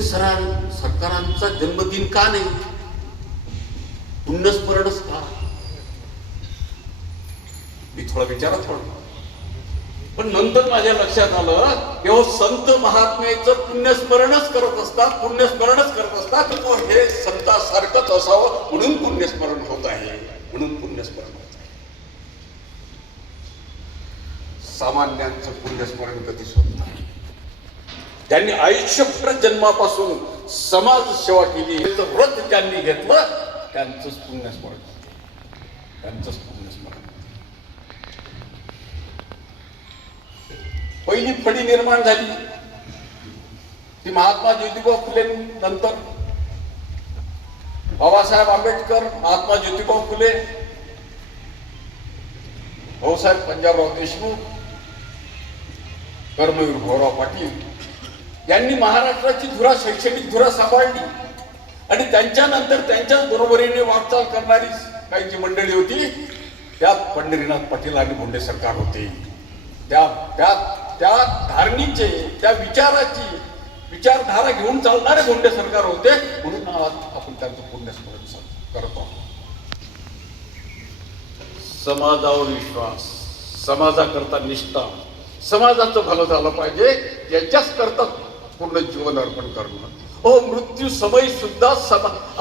मुंडे सरकारांचा जन्मदिन का नाही, पुण्यस्मरणच का? मी थोडा विचारात पडलो. पण नंतर माझ्या लक्षात आलं की हो, संत महात्म्याचं पुण्यस्मरणच करत असतात तो हे संतासारखंच असावं म्हणून पुण्यस्मरण होत आहे, सामान्यांचं पुण्यस्मरण कधीच होत नाही. त्यांनी आयुष्यभर जन्मापासून समाज सेवा केली, व्रत ज्यांनी घेतलं त्यांचंच पुण्यस्मरण. पहिली फळी निर्माण झाली ती महात्मा ज्योतिबा फुले, नंतर बाबासाहेब आंबेडकर, महात्मा ज्योतिबा फुले, भाऊसाहेब पंजाबराव देशमुख, कर्मवीर भाऊराव पाटील यांनी महाराष्ट्राची शैक्षणिक धुरा सांभाळली. आणि त्यांच्यानंतर त्यांच्याच बरोबरीने वाटचाल करणारी काही जी मंडळी होती त्यात पंढरीनाथ पाटील आणि भोंडे सरकार होते. त्या धारणीचे, त्या विचारधारा घेऊन चालणारे भोंडे सरकार होते, म्हणून आपण त्यांचं पुण्यस्मरण करत आहोत. समाजावर विश्वास, समाजाकरता निष्ठा, समाजाचं भलं झालं पाहिजे याच्याच करता पूर्ण जीवन अर्पण करणं. मृत्यू समय सुद्धा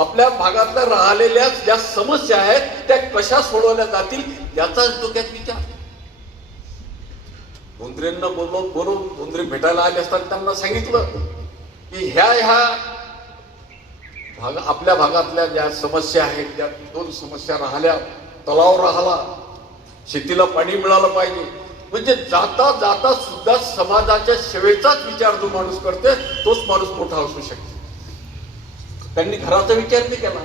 आपल्या भागातल्या राहिलेल्या ज्या समस्या आहेत त्या कशा सोडवल्या जातील याचाच डोक्यात विचार. धोंद्रेंना बोलून धोंद्रे भेटायला आले असताना त्यांना सांगितलं की ह्या आपल्या भागातल्या ज्या समस्या आहेत त्या 2 समस्या राहिल्या, तलाव राहिला, शेतीला पाणी मिळालं पाहिजे. म्हणजे जाता जाता सुद्धा समाजाच्या सेवेचाच विचार जो माणूस करते तोच माणूस मोठा असू शकतो. त्यांनी घराचा विचार नाही केला,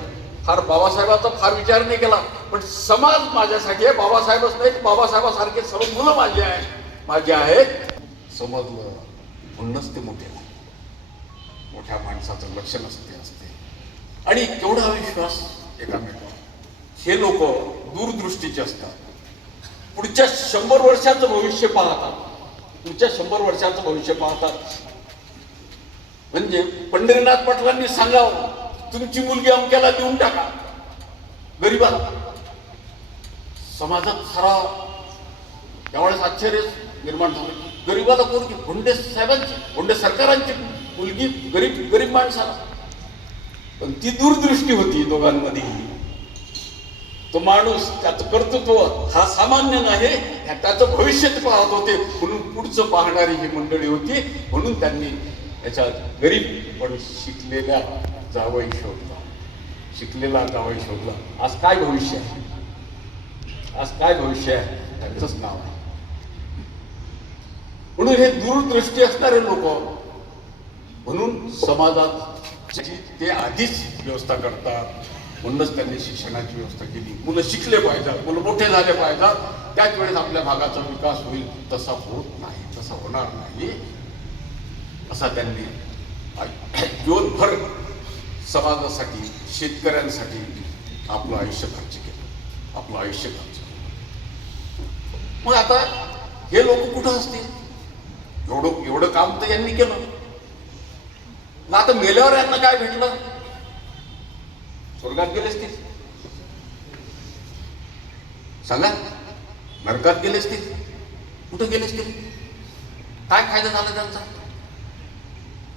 बाबासाहेबांचा फार विचार नाही केला, पण समाज माझ्यासाठी आहे, बाबासाहेबच नाही, बाबासाहेबासारखे सर्व मुलं माझे आहेत समजलं म्हणूनच ते मोठ्या माणसाचं लक्षण असते. आणि केवढा विश्वास एकामेकावर. हे लोक दूरदृष्टीचे असतात. पुढच्या 100 वर्षाचं भविष्य पाहतात. म्हणजे पंढरीनाथ पाटलांनी सांगावं तुमची मुलगी अमक्याला देऊन टाका, गरीबाला. समाजात खरा त्यावेळेस आश्चर्य निर्माण झालं. गरीबाला पोरगी, भोंडे सरकारांची मुलगी गरीब माणसाला. पण ती दूरदृष्टी होती दोघांमध्ये. तो माणूस त्याचं कर्तृत्व हा सामान्य नाही, त्याचं भविष्य पाहत होते, म्हणून पुढचं पाहणारी ही मंडळी होती. म्हणून त्यांनी याच्या गरीब पण शिकलेला जावई शोधला. आज काय भविष्य आहे त्यांचंच नाव आहे. म्हणून हे दूरदृष्टी असणारे लोक, म्हणून समाजात ते आधीच व्यवस्था करतात. म्हणूनच त्यांनी शिक्षणाची व्यवस्था केली. मुलं शिकले पाहिजेत, मुलं मोठे झाले पाहिजेत, त्याच वेळेस आपल्या भागाचा विकास होईल. तसा होत नाही, तसा होणार नाही. असा त्यांनी जीवनभर समाजासाठी, शेतकऱ्यांसाठी आपलं आयुष्य खर्च केलं. मग आता हे लोक कुठं असतील? एवढं काम तर यांनी केलं. मग आता मेल्यावर यांना काय भेटलं? स्वर्गात गेले असतील? सांगा. नरकात गेले असतील? कुठं गेले असतील? काय फायदा झाला त्यांचा?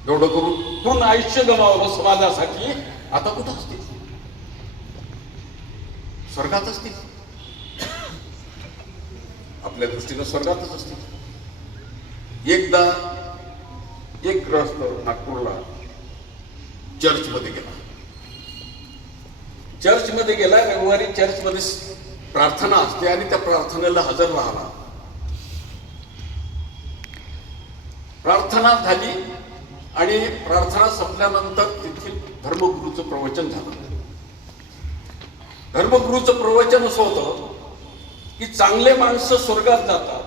एवढं करून पूर्ण आयुष्य गमावलं समाजासाठी. आता कुठं असतील? स्वर्गात असतील. आपल्या दृष्टीनं स्वर्गातच असतील. एकदा एक ग्रस्त नागपूरला चर्चमध्ये गेला. रविवारी चर्चमध्ये प्रार्थना असते आणि त्या प्रार्थनेला हजर राहिला. प्रार्थना झाली आणि प्रार्थना संपल्यानंतर तिथील धर्मगुरूचं प्रवचन झालं. धर्मगुरूचं प्रवचन असं होतं की चांगले माणसं स्वर्गात जातात.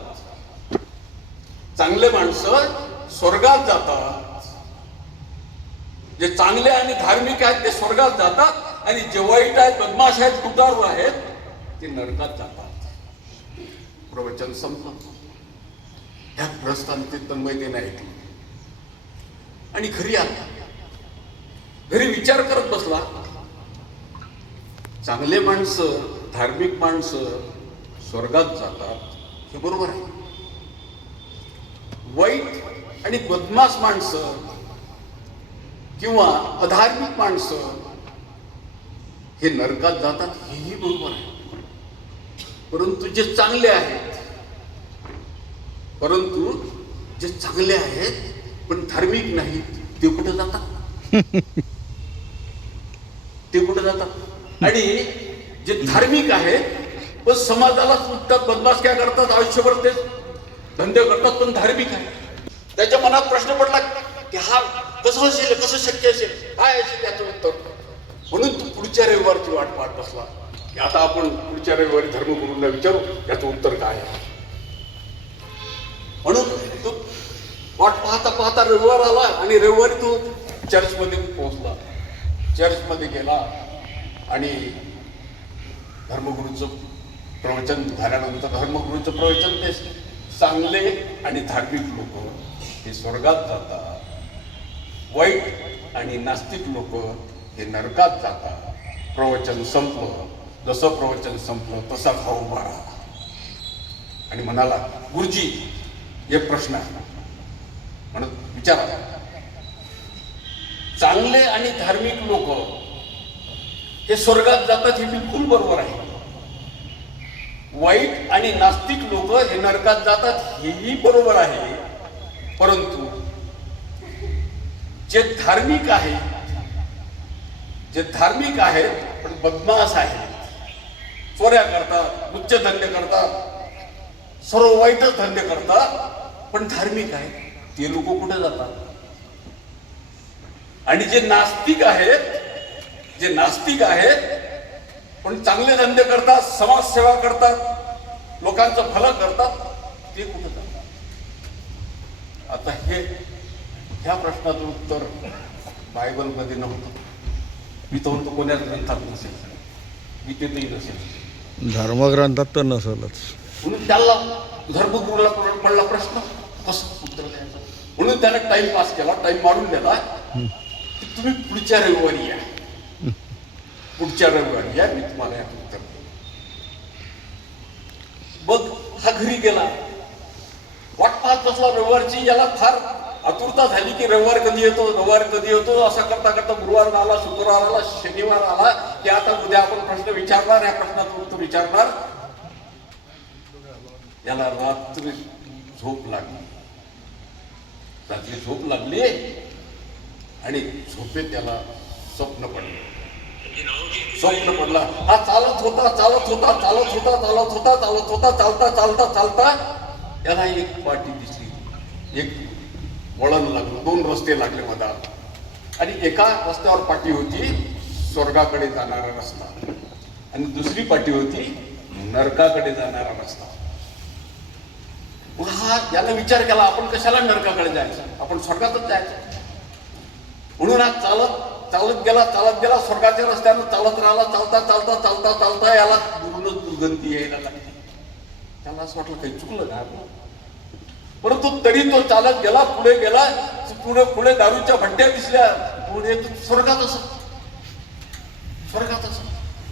जे चांगले आणि धार्मिक आहेत ते स्वर्गात जातात आणि जे वाईट आहेत, बदमाश आहेत, लुटारू आहेत ते नरकात जातात. प्रवचन संपलं. ह्या ग्रस्तांचे तन्मयतेने ऐकले आणि घरी आला. घरी विचार करत बसला, चांगले माणसं धार्मिक माणसं स्वर्गात जातात हे बरोबर आहे, वाईट आणि बदमाश माणसं किंवा अधार्मिक माणसं हे नरकात जातात हेही बरोबर आहे. परंतु जे चांगले आहेत, परंतु जे चांगले आहेत पण धार्मिक नाहीत ते कुठे जातात? ते कुठे जातात? आणि जे धार्मिक आहेत पण समाजाला सुटतात, बदमाश काय करतात, आयुष्यभर ते धंदे करतात पण धार्मिक आहे. त्याच्या मनात प्रश्न पडला की हा कसं असेल, कसं शक्य असेल, काय असेल त्याचं उत्तर. म्हणून तू पुढच्या रविवारची वाट पाहत बसला की आता आपण पुढच्या रविवारी धर्मगुरूंना विचारू याचं उत्तर काय आहे. म्हणून तू वाट पाहता पाहता रविवार आला आणि रविवारी तू चर्चमध्ये पोहोचला. चर्चमध्ये गेला आणि धर्मगुरूचं प्रवचन झाल्यानंतर धर्मगुरूचं प्रवचन ते चांगले आणि धार्मिक लोक हे स्वर्गात जातात, वाईट आणि नास्तिक लोक हे नरकात जातात. प्रवचन संपलं. जसं प्रवचन संपलं तसा खाऊ उभा राहिला आणि म्हणाला, गुरुजी एक प्रश्न आहे म्हणून विचारा. चांगले आणि धार्मिक लोक हे स्वर्गात जातात हे बिलकुल बरोबर आहे, वाईट आणि नास्तिक लोक हे नरकात जातात हेही बरोबर आहे. परंतु जे धार्मिक आहेत पण बदमाश आहेत, चोऱ्या करतात, उच्च धंदे करतात, सर्व वाईटच धंदे करतात पण धार्मिक आहेत, ते लोक कुठे जातात? आणि जे नास्तिक आहेत पण चांगले धंदे करतात, समाजसेवा करतात, लोकांचं भलं करतात, ते कुठे जातात? आता ह्या प्रश्नाचं उत्तर बायबलमध्ये नव्हतं. मी तो म्हणतो कोण्याच ग्रंथात नसेल, गीतेतही नसेल, धर्मग्रंथात तर नसेलच. म्हणून त्याला धर्मगुरूला पडला प्रश्न कसं उत्तर द्यायचं. म्हणून त्याने टाइमपास केला, टाइम मारून दिला की तुम्ही पुढच्या रविवारी या, पुढच्या रविवारी या, मी तुम्हाला या उत्तर देईन. बघ हा घरी गेला, वाट पाहत बसला रविवारची. याला फार आतुरता झाली की रविवार कधी येतो. असा करता करता गुरुवार आला, शुक्रवार आला, शनिवार आला की आता उद्या आपण प्रश्न विचारणार, या प्रश्नाचं उत्तर विचारणार. याला रात्री झोप लागली आणि झोपेत त्याला स्वप्न पडला. हा चालत होता. चालता याला एक पाटी दिसली, एक वळण लागलं, 2 रस्ते लागले मधात आणि एका रस्त्यावर पाटी होती स्वर्गाकडे जाणारा रस्ता आणि दुसरी पाटी होती नरकाकडे जाणारा रस्ता. हा याला विचार केला, आपण कशाला नरकाकडे जायचं, आपण स्वर्गातच जायचं. म्हणून हा चालत गेला स्वर्गाच्या रस्त्यानं चालत राहिला. चालता याला दुरूनच दुर्गंधी यायला लागली. त्याला असं वाटलं काही चुकलं का, परंतु तरी तो चालत गेला, पुढे दारूच्या भट्ट्या दिसल्या, पुढे स्वर्गात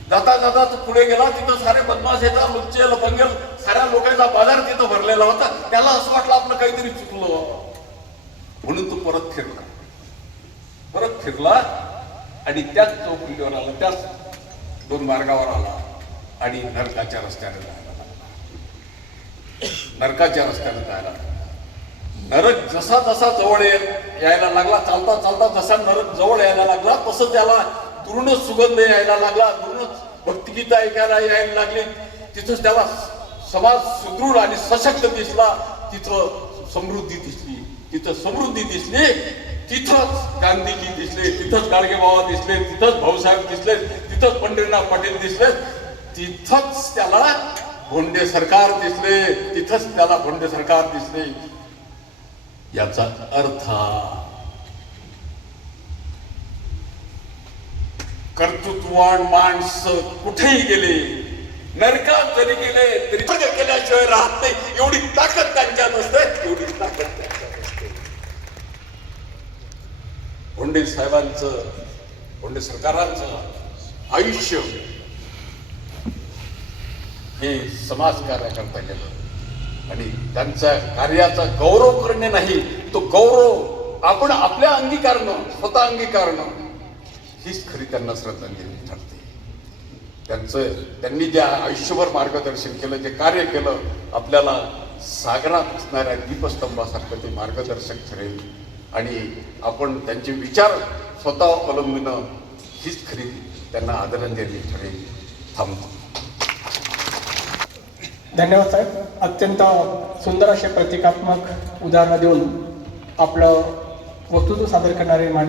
जाता तो पुढे गेला. तिथं सारे बदमाश येतात, लुच्चे लफंगे, साऱ्या लोकांचा बाजार तिथं भरलेला होता. त्याला असं वाटलं आपलं काहीतरी चुकलं, म्हणून तो परत फिरला आणि त्याच चौकटीवर आला, त्याच 2 मार्गावर आला आणि नरकाच्या रस्त्याने जायला लागला. नरक जसा जवळ यायला लागला, चालता जसा नरक जवळ यायला लागला तसं त्याला दुरूनच सुगंध यायला लागला, दुरूनच भक्तिगीत ऐकायला यायला लागली. तिथंच त्याला समाज सुदृढ आणि सशक्त दिसला. तिथं समृद्धी दिसली, तिथंच गांधीजी दिसले, तिथंच गाडगेबाबा दिसले, तिथंच भाऊसाहेब दिसले, तिथंच पंढरीनाथ पाटील दिसले, तिथंच त्याला भोंडे सरकार दिसले. याचा अर्थ कर्तृत्ववान माणसं कुठेही गेले, नरकात जरी गेले तरी केल्याशिवाय राहत नाही. एवढी ताकद त्यांच्यात असते. भोंडे साहेबांचं पुंडलिकारांचं आयुष्य हे समाज कार्याकरता गेलं आणि त्यांच्या कार्याचा गौरव करणे नाही, तो गौरव आपण आपल्या अंगीकारणं, स्वतः अंगीकारणं हीच खरी त्यांना श्रद्धांजली ठरते. त्यांनी जे आयुष्यभर मार्गदर्शन केलं, जे कार्य केलं, आपल्याला सागरात असणाऱ्या दीपस्तंभासारखं ते मार्गदर्शक ठरेल आणि आपण त्यांचे विचार स्वतः अवलंबणं हीच खरी त्यांना आदरांजली ठरेल. थांबतो. धन्यवाद साहेब. अत्यंत सुंदर असे प्रतिकात्मक उदाहरणं देऊन आपलं वक्तृत्व सादर करणारे माननीय